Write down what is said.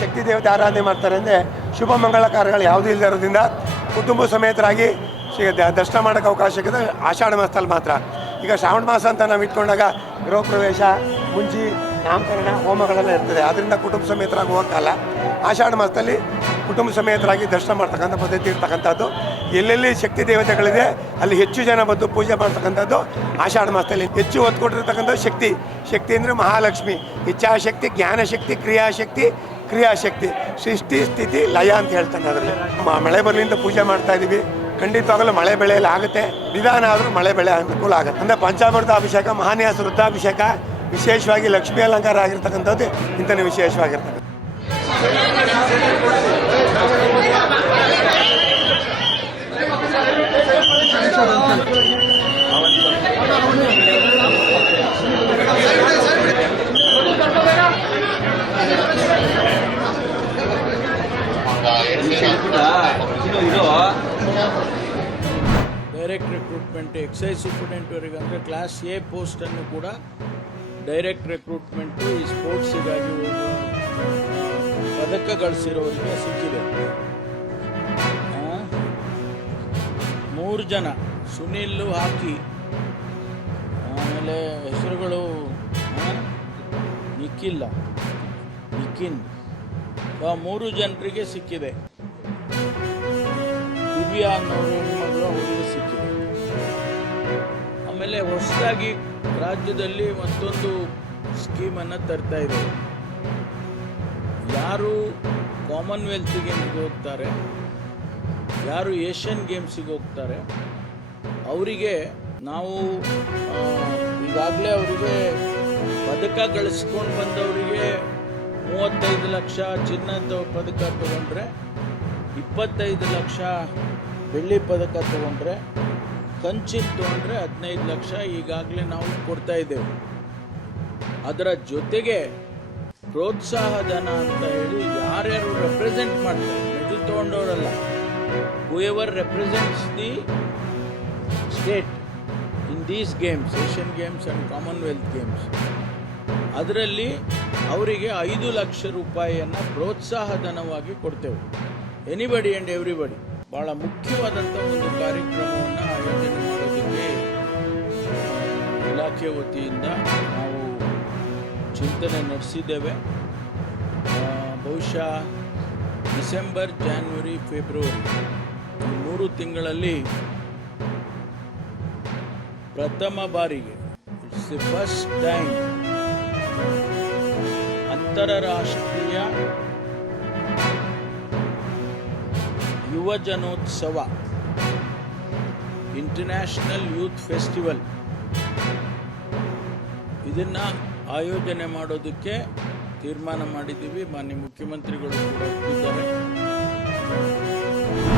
ಶಕ್ತಿ ದೇವತೆ ಆರಾಧನೆ ಮಾಡ್ತಾರೆ ಅಂದರೆ ಶುಭ ಮಂಗಳ ಕಾರ್ಯಗಳು ಯಾವುದೂ ಇಲ್ಲದೆ ಇರೋದ್ರಿಂದ ಕುಟುಂಬ ಸಮೇತರಾಗಿ ದರ್ಶನ ಮಾಡೋಕ್ಕೆ ಅವಕಾಶ ಸಿಕ್ಕಿದೆ ಆಷಾಢ ಮಾಸದಲ್ಲಿ ಮಾತ್ರ. ಈಗ ಶ್ರಾವಣ ಮಾಸ ಅಂತ ನಾವು ಇಟ್ಕೊಂಡಾಗ ಗೃಹ ಪ್ರವೇಶ, ಮುಂಜಿ, ನಾಮಕರಣ, ಹೋಮಗಳೆಲ್ಲ ಇರ್ತದೆ. ಅದರಿಂದ ಕುಟುಂಬ ಸಮೇತರಾಗಿ ಹೋಗೋಕ್ಕಲ್ಲ. ಆಷಾಢ ಮಾಸದಲ್ಲಿ ಕುಟುಂಬ ಸಮೇತರಾಗಿ ದರ್ಶನ ಮಾಡ್ತಕ್ಕಂಥ ಪದ್ಧತಿ ಇರ್ತಕ್ಕಂಥದ್ದು. ಎಲ್ಲೆಲ್ಲಿ ಶಕ್ತಿ ದೇವತೆಗಳಿದೆ ಅಲ್ಲಿ ಹೆಚ್ಚು ಜನ ಬಂದು ಪೂಜೆ ಮಾಡ್ತಕ್ಕಂಥದ್ದು ಆಷಾಢ ಮಾಸದಲ್ಲಿ. ಹೆಚ್ಚು ಒತ್ತು ಕೊಟ್ಟಿರ್ತಕ್ಕಂಥದ್ದು ಶಕ್ತಿ. ಶಕ್ತಿ ಅಂದರೆ ಮಹಾಲಕ್ಷ್ಮಿ. ಇಚ್ಛಾಶಕ್ತಿ, ಜ್ಞಾನಶಕ್ತಿ, ಕ್ರಿಯಾಶಕ್ತಿ, ಸೃಷ್ಟಿ, ಸ್ಥಿತಿ, ಲಯ ಅಂತ ಹೇಳ್ತಾನೆ. ಅದರಲ್ಲಿ ಮಳೆ ಬರಲಿಂದ ಪೂಜೆ ಮಾಡ್ತಾ ಇದ್ದೀವಿ. ಖಂಡಿತವಾಗಲೂ ಮಳೆ ಬೆಳೆ ಎಲ್ಲ ಆಗುತ್ತೆ. ನಿಧಾನ ಆದರೂ ಮಳೆ ಬೆಳೆ ಅನುಕೂಲ ಆಗುತ್ತೆ. ಅಂದರೆ ಪಂಚಾಮೃತ ಅಭಿಷೇಕ, ಮಹಾನ್ಯಾಸ ವೃದ್ಧಾಭಿಷೇಕ, ವಿಶೇಷವಾಗಿ ಲಕ್ಷ್ಮೀ ಅಲಂಕಾರ ಆಗಿರ್ತಕ್ಕಂಥದ್ದು ಇಂಥನೇ ವಿಶೇಷವಾಗಿರ್ತದೆ. ಡೈರೆಕ್ಟ್ ರಿಕ್ರೂಟ್ಮೆಂಟ್ ಎಕ್ಸೈಸ್ ಸೂಪರಿಂಟೆಂಡೆಂಟ್ವರೆಗೆ ಅಂದರೆ ಕ್ಲಾಸ್ ಎ ಪೋಸ್ಟನ್ನು ಕೂಡ ಡೈರೆಕ್ಟ್ ರಿಕ್ರೂಟ್ಮೆಂಟು ಈ ಸ್ಪೋರ್ಟ್ಸಿಗಾಗಿ ಪದಕ ಗಳಿಸಿರೋರಿಗೆ ಸಿಕ್ಕಿದೆ. 3 ಜನ ಸುನಿಲ್ ಹಾಕಿ, ಆಮೇಲೆ ಹೆಸರುಗಳು ನಿಖಿನ್ 3 ಜನರಿಗೆ ಸಿಕ್ಕಿದೆ. ದಿವ್ಯಾ ಅನ್ನೋರು ಹೆಣ್ಮಗಳು ಅವರಿಗೆ ಸಿಕ್ಕಿದೆ. ಆಮೇಲೆ ಹೊಸದಾಗಿ ರಾಜ್ಯದಲ್ಲಿ ಮತ್ತೊಂದು ಸ್ಕೀಮನ್ನು ತರ್ತಾ ಇದ್ದಾರೆ. ಯಾರು ಕಾಮನ್ವೆಲ್ತ್ ಗೇಮ್ಸ್ಗೆ ಹೋಗ್ತಾರೆ, ಯಾರು ಏಷ್ಯನ್ ಗೇಮ್ಸಿಗೆ ಹೋಗ್ತಾರೆ, ಅವರಿಗೆ ನಾವು ಈಗಾಗಲೇ ಅವರಿಗೆ ಪದಕ ಗಳಿಸ್ಕೊಂಡು ಬಂದವರಿಗೆ 35 ಲಕ್ಷ ಚಿನ್ನದ ಪದಕ ತಗೊಂಡ್ರೆ, 25 ಲಕ್ಷ ಬೆಳ್ಳಿ ಪದಕ ತಗೊಂಡ್ರೆ, ಕಂಚಿನ ತೊಗೊಂಡ್ರೆ 15 ಲಕ್ಷ ಈಗಾಗಲೇ ನಾವು ಕೊಡ್ತಾ ಇದ್ದೇವೆ. ಅದರ ಜೊತೆಗೆ ಪ್ರೋತ್ಸಾಹ ಧನ ಅಂತ ಹೇಳಿ ಯಾರ್ಯಾರು ರೆಪ್ರೆಸೆಂಟ್ ಮಾಡ್ತಾರೆ, medal ತೊಗೊಂಡವರಲ್ಲ, whoever represents the state in these games, Asian Games and Commonwealth Games, ಅದರಲ್ಲಿ ಅವರಿಗೆ 5 ಲಕ್ಷ ರೂಪಾಯಿಯನ್ನು ಪ್ರೋತ್ಸಾಹ ಧನವಾಗಿ ಕೊಡ್ತೇವೆ. Anybody and everybody. ಭಾಳ ಮುಖ್ಯವಾದಂಥ ಒಂದು ಕಾರ್ಯಕ್ರಮವನ್ನು ಆಯೋಜನೆ ಮಾಡೋದಕ್ಕೆ ಇಲಾಖೆ ವತಿಯಿಂದ ನಾವು ಚಿಂತನೆ ನಡೆಸಿದ್ದೇವೆ. ಬಹುಶಃ ಡಿಸೆಂಬರ್, ಜಾನ್ವರಿ, ಫೆಬ್ರವರಿ ಈ 3 ತಿಂಗಳಲ್ಲಿ ಪ್ರಥಮ ಬಾರಿಗೆ ಇಟ್ಸ್ ದಿ ಫಸ್ಟ್ ಟೈಮ್ ಅಂತಾರಾಷ್ಟ್ರೀಯ ಯುವ ಜನೋತ್ಸವ, ಇಂಟರ್ನ್ಯಾಷನಲ್ ಯೂತ್ ಫೆಸ್ಟಿವಲ್, ಇದನ್ನು ಆಯೋಜನೆ ಮಾಡೋದಕ್ಕೆ ತೀರ್ಮಾನ ಮಾಡಿದ್ದೀವಿ. ಮಾನ್ಯ ಮುಖ್ಯಮಂತ್ರಿಗಳು ಕೂಡ ಒಪ್ಪಿದ್ದಾರೆ.